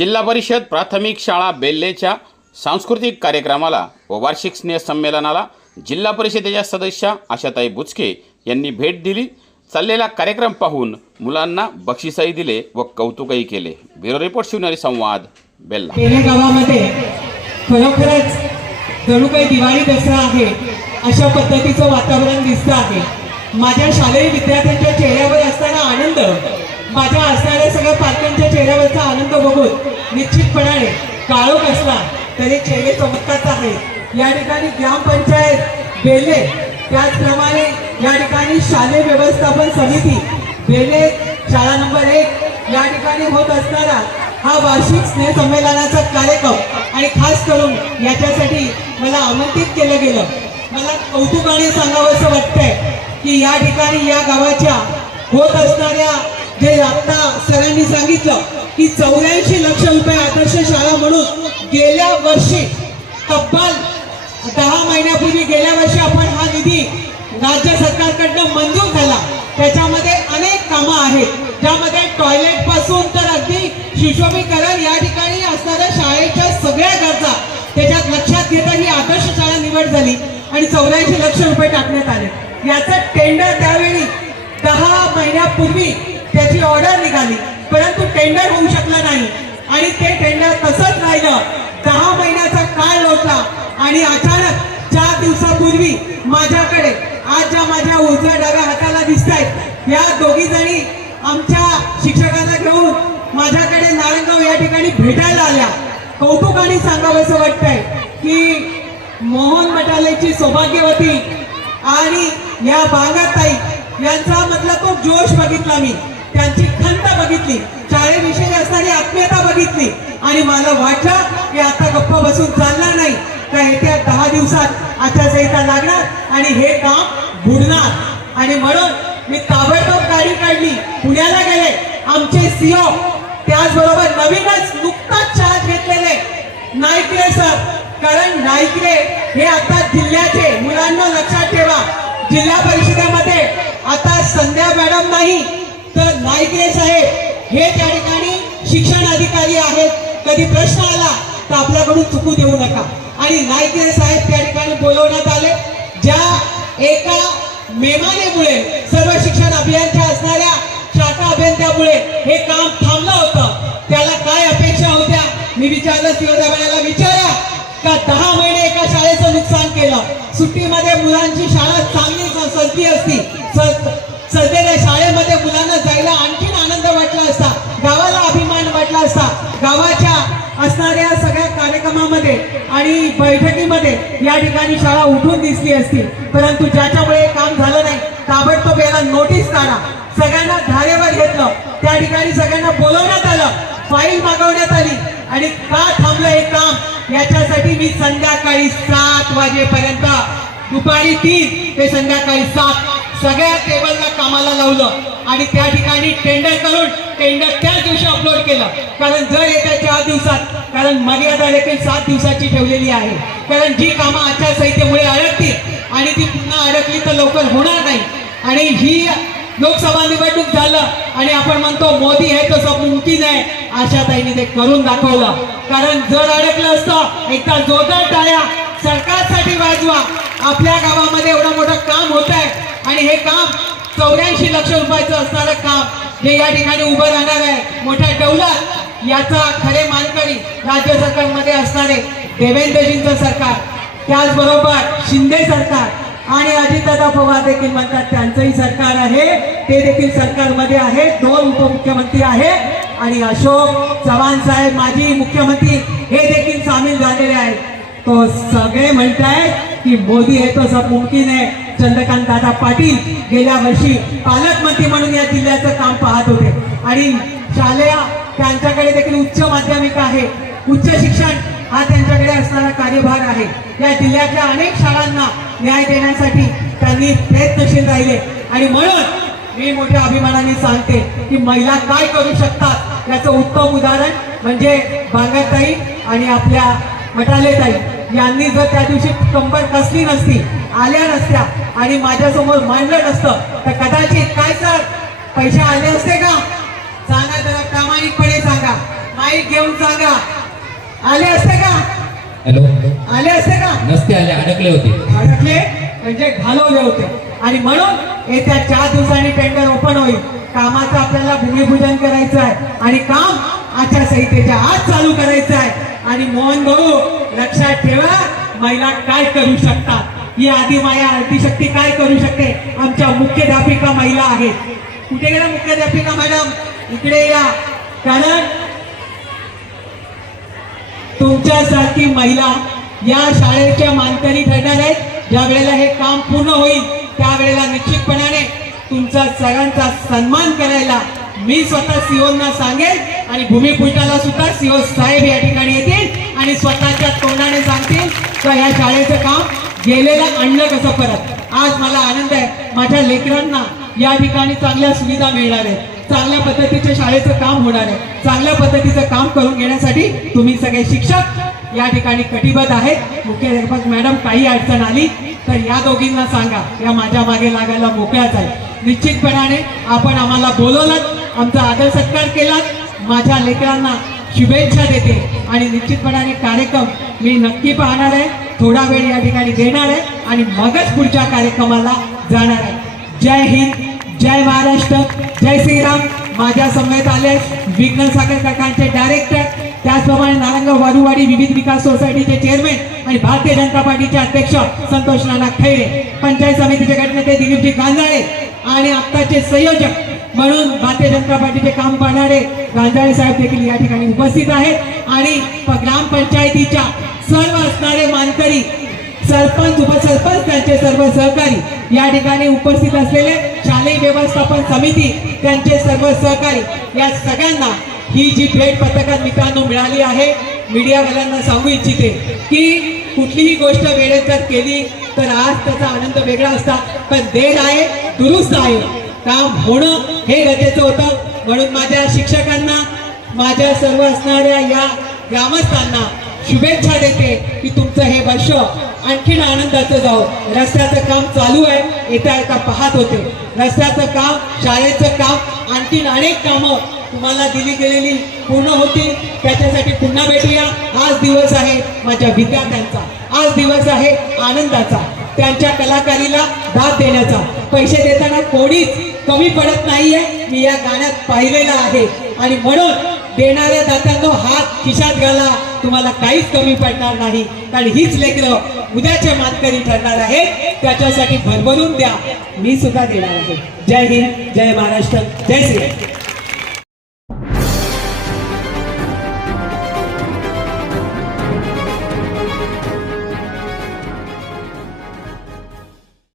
जिल्हा परिषद प्राथमिक शाळा बेल्लेच्या सांस्कृतिक कार्यक्रमाला व वार्षिक स्नेहसंमेलनाला जिल्हा परिषदेच्या सदस्या आशाताई बुचके यांनी भेट दिली. चाललेला कार्यक्रम पाहून मुलांना बक्षिसही दिले व कौतुकही केले. ब्युरो रिपोर्ट शिवणारी संवाद बेल्ला. गावामध्ये खरोखरच जणू काही दिवाळी दसरा आहे अशा पद्धतीचं वातावरण दिसतं आहे. माझ्या शालेय विद्यार्थ्यांच्या चेहऱ्यावर असताना आनंद माझ्या असणाऱ्या सगळ्या पालकांच्या चेहऱ्यावरचा आनंद बघून निश्चितपणाने काळोख असला तरी चेहरे चमकतात आहेत. या ठिकाणी ग्रामपंचायत बेले त्याचप्रमाणे या ठिकाणी शालेय व्यवस्थापन समिती बेले शाळा नंबर एक या ठिकाणी होत असणारा हा वार्षिक स्नेहसंमेलनाचा कार्यक्रम आणि खास करून याच्यासाठी मला आमंत्रित केलं गेलं. मला कौतुकाने सांगावं असं वाटतंय की या ठिकाणी या गावाच्या होत असणाऱ्या जे आता सरांनी सांगितलं की चौऱ्याऐंशी लक्ष रुपये आदर्श शाळा म्हणून गेल्या वर्षी तब्बल दहा महिन्यापूर्वी गेल्या वर्षी आपण हा निधी राज्य सरकारकडनं मंजूर झाला. त्याच्यामध्ये अनेक कामं आहेत. ज्यामध्ये टॉयलेटपासून तर अगदी शिशोमीकरण या ठिकाणी असणाऱ्या शाळेच्या सगळ्या गरजा त्याच्यात लक्षात घेता ही आदर्श शाळा निवड झाली आणि चौऱ्याऐंशी लक्ष रुपये टाकण्यात आले. याचं टेंडर त्यावेळी दहा महिन्यापूर्वी त्याची ऑर्डर निघाली. परंतु टेंडर होऊ शकलं नाही. आणि ते टेंडर तसंच राहिलं. दहा महिन्याचा काळ लोटला. आणि अचानक चार दिवसापूर्वी माझ्याकडे आज ज्या माझ्या उजव्या डाव्या हाताला दिसत आहेत या दोघी जणी आमच्या शिक्षकांना घेऊन माझ्याकडे नारायणगाव या ठिकाणी भेटायला आल्या. कौतुकाने सांगावं असं वाटतंय की मोहन मटालेची सौभाग्यवती आणि या बागाताई यांचा मधला तो जोश बघितला मी. त्यांची खंत बघितली. शाळेविषयी असणारी आत्मीयता बघितली. आणि मला वाटलं की आता गप्प बसून चालणार नाही. तर येत्या दहा दिवसात आचारसंहिता लागणार? आणि हे काम बुडणार. आणि म्हणून मी ताबडतोब गाडी काढली. पुण्याला गेले. आमचे सीओ त्याचबरोबर नवीनच नुकताच चार्ज घेतलेले. नाईकरे सर कारण नाईकरे हे आता जिल्ह्याचे मुलांना लक्षात ठेवा. जिल्हा परिषदेमध्ये आता संध्या मॅडम नाही. तर नाईकरे साहेब हे त्या ठिकाणी शिक्षण अधिकारी आहेत. कधी प्रश्न आला तर आपल्याकडून चुकू देऊ नका. आणि नाईकरे साहेब त्या ठिकाणी बोलवण्यात आले ज्या एका मेमानेमुळे सर्व शिक्षण अभियानच्या असणाऱ्या शाखा अभियंत्यामुळे हे काम थांबलं होतं. त्याला काय अपेक्षा होत्या? मी विचारलं शिवदाबाला विचारा का दहा महिने एका शाळेचं नुकसान केलं? सुट्टीमध्ये मुलांची शाळा चांगली स- सजली असती. गावाच्या असणाऱ्या सगळ्या कार्यक्रमामध्ये आणि बैठकीमध्ये या ठिकाणी शाळा उठून दिसली असती. परंतु ज्याच्यामुळे हे काम झालं नाही ताबडतोब याला नोटीस काढा. सगळ्यांना धारेवर घेतलं. त्या ठिकाणी सगळ्यांना बोलवण्यात आलं. फाईल मागवण्यात आली. आणि का थांबलं हे काम? याच्यासाठी मी संध्याकाळी सात वाजेपर्यंत दुपारी तीन ते संध्याकाळी सात सगळ्या टेबलला कामाला लावलं आणि त्या ठिकाणी टेंडर करून टेंडर त्याच दिवशी अपलोड केलं. कारण जर येत्या चार दिवसात कारण मर्यादा देखील सात दिवसाची ठेवलेली आहे. कारण जी कामं आचारसंहितेमुळे अडकतील आणि ती पुन्हा अडकली तर लवकर होणार नाही. आणि ही लोकसभा निवडणूक झालं आणि आपण म्हणतो मोदी हे तर सब मुमकिन आहे आशाताईने ते करून दाखवलं. कारण जर अडकलं असतं एकदा जोरदार टाळ्या सरकारसाठी वाजवा. आपल्या गावामध्ये एवढं मोठं काम होत आहे आणि हे काम चौऱ्याऐंशी लक्ष रुपयाचं असणारं काम हे या ठिकाणी उभं राहणार आहे. मोठ्या डौलात याचा खरे मानकरी राज्य सरकारमध्ये असणारे देवेंद्रजींचं सरकार त्याचबरोबर शिंदे सरकार आणि अजितदादा पवार देखील म्हणतात त्यांचंही सरकार आहे ते देखील सरकारमध्ये आहे दोन उपमुख्यमंत्री आहेत आणि अशोक चव्हाण साहेब माजी मुख्यमंत्री हे देखील सामील झालेले आहेत. तो सगळे म्हणतायत की मोदी हे तो सब मुमकिन आहे चंद्रकांत दादा पाटील गेल्या वर्षी पालकमंत्री म्हणून या जिल्ह्याचं काम पाहत होते. आणि शालेय त्यांच्याकडे देखील उच्च माध्यमिक आहे. उच्च शिक्षण हा त्यांच्याकडे असणारा कार्यभार आहे. या जिल्ह्यातल्या अनेक शाळांना न्याय देण्यासाठी त्यांनी प्रयत्नशील राहिले. आणि म्हणून मी मोठ्या अभिमानाने सांगते की महिला काय करू शकतात याचं उत्तम उदाहरण म्हणजे बांगरताई आणि आपल्या मटालेताई. यांनी जर त्या दिवशी कंबर कसली नसती आल्या नसत्या आणि माझ्यासमोर मांडलं नसतं तर कदाचित काय सर? पैसे आले असते का? सांगा जरा प्रामाणिकपणे सांगा. माईक घेऊन सांगा. आले असते का? हॅलो? आले असते का? नसते आले अडकले होते. अडकले म्हणजे घालवले होते. आणि म्हणून येत्या चार दिवसांनी टेंडर ओपन होईल. कामाचं आपल्याला भूमिपूजन करायचं आहे. आणि काम आचारसंहितेच्या आज चालू करायचं आहे. आणि मोहन भाऊ लक्षात ठेवा महिला काय करू शकतात? ही आधी माया अतिशक्ती काय करू शकते? आमच्या मुख्याध्यापिका महिला आहेत. कुठे गेल्या मुख्याध्यापिका मॅडम? इकडे या. कारण तुमच्यासारखी महिला या शाळेच्या मानकरी ठरणार आहेत. ज्या वेळेला हे काम पूर्ण होईल त्यावेळेला निश्चितपणाने तुमचा सगळ्यांचा सन्मान करायला मी स्वतः सीओना सांगेन आणि भूमिपूजनाला सुद्धा सीओ साहेब या ठिकाणी येतील. आणि स्वतःच्या तोंडाने सांगतील का या शाळेचं काम गेलेलं आणलं कसं परत? आज मला आनंद आहे. माझ्या लेकरांना या ठिकाणी चांगल्या सुविधा मिळणार आहेत. चांगल्या पद्धतीच्या शाळेचं काम होणार आहे. चांगल्या पद्धतीचं काम करून घेण्यासाठी तुम्ही सगळे शिक्षक या ठिकाणी कटिबद्ध आहेत. मुख्याध्यापक मॅडम काही अडचण आली तर या दोघींना सांगा. या माझ्या मागे लागायला मोकळ्याच आहे निश्चितपणाने आपण आम्हाला बोलवलात आमचा आदर सत्कार केलात. माझ्या लेकरांना शुभेच्छा देते. आणि निश्चितपणाने कार्यक्रम मी नक्की पाहणार आहे. थोडा वेळ या ठिकाणी देणार आहे. आणि मगच पुढच्या कार्यक्रमाला जाणार आहे. जय हिंद जय महाराष्ट्र जय श्रीराम. माझ्या समवेत आले विघ्न सागर काकांचे डायरेक्टर त्याचप्रमाणे नारंग वारुवाडी विविध विकास सोसायटीचे चेअरमॅन आणि भारतीय जनता पार्टीचे अध्यक्ष संतोष नाना खैरे. पंचायत समितीचे गटनेते दिलीपजी गांजाळे आणि आत्ताचे संयोजक म्हणून भारतीय जनता पार्टीचे काम पाहणारे रांजाळे साहेब देखील या ठिकाणी उपस्थित आहेत. आणि प- ग्रामपंचायतीच्या सर्व असणारे मानकरी सरपंच उपसरपंच त्यांचे सर्व सहकारी या ठिकाणी उपस्थित असलेले शालेय व्यवस्थापन समिती त्यांचे सर्व सहकारी या सगळ्यांना ही जी भेट पत्रकार मित्रांनो मिळाली आहे मीडियावाल्यांना सांगू इच्छिते की कुठलीही गोष्ट वेळेत जर केली तर आज त्याचा आनंद वेगळा असता. पण देर आहे दुरुस्त आहे. काम होणं हे गरजेचं होतं. म्हणून माझ्या शिक्षकांना माझ्या सर्व असणाऱ्या या ग्रामस्थांना शुभेच्छा देते की तुमचं हे वर्ष आणखीन आनंदाचं जाऊ रस्त्याचं काम चालू आहे येता येता पाहत होते. रस्त्याचं काम शाळेचं काम आणखीन अनेक कामं तुम्हाला दिली गेलेली पूर्ण होतील. त्याच्यासाठी पुन्हा भेटूया. आज दिवस आहे माझ्या विद्यार्थ्यांचा. आज दिवस आहे आनंदाचा. त्यांच्या कलाकारीला दाद देण्याचा. पैसे देताना कोणीच कमी पडत नाहीये. मी या गाण्यात पाहिलेलं आहे. आणि म्हणून देणाऱ्या दात्यांनो हात खिशात घाला. तुम्हाला काहीच कमी पडणार नाही. कारण हीच लेकरं उद्याच्या मातकरी ठरणार आहे त्याच्यासाठी भरभरून द्या. मी सुद्धा देणार आहे. जय हिंद जय महाराष्ट्र जय श्री